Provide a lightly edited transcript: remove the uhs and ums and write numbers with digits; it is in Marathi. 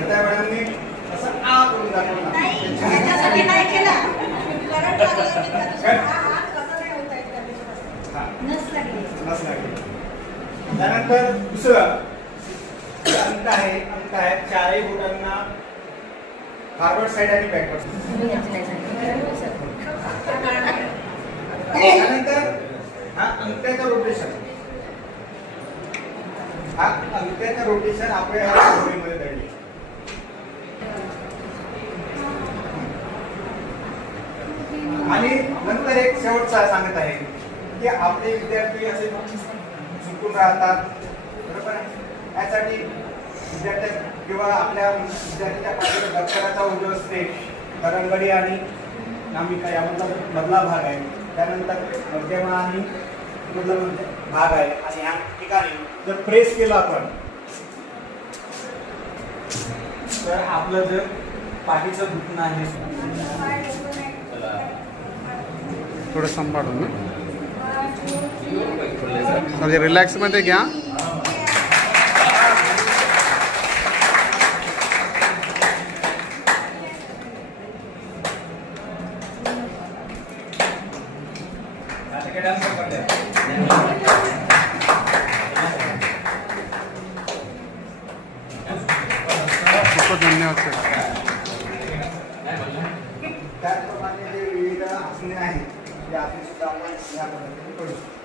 त्या मॅडमनी असं आ करून दाखवलं नाही त्याच्यासाठी नाही केला करंट लागला की हा कसं नाही होत आहे नस लागली त्यानंतर दुसरं अंक आहे चारही बोटांना फॉरवर्ड साइड आणि बॅकवर्ड त्यानंतर हा अंगठ्याचं रोटेशन आपल्या या मध्ये दडले आणि नंतर एक शेवटचा सांगत आहे की आपले विद्यार्थी असे चुकून राहतात बरोबर आहे यासाठी विद्यार्थी किंवा आपल्या विद्यार्थ्याच्या पाठीवर दप्तराचा ओझ असते तरंगडी आणि नामिका यामधला भाग आहे त्यानंतर मध्यमा आणि भाग आहे आणि या ठिकाणी जर प्रेस केलं आपण तर आपलं जर पाठीचं दुखणं आहे थोडं सांभाळून ना रिलॅक्स मध्ये घ्या खूप धन्यवाद सर त्याचप्रमाणे जे विविध आसने आहेत ते आसने सुद्धा आपण या पद्धतीने करू शकतो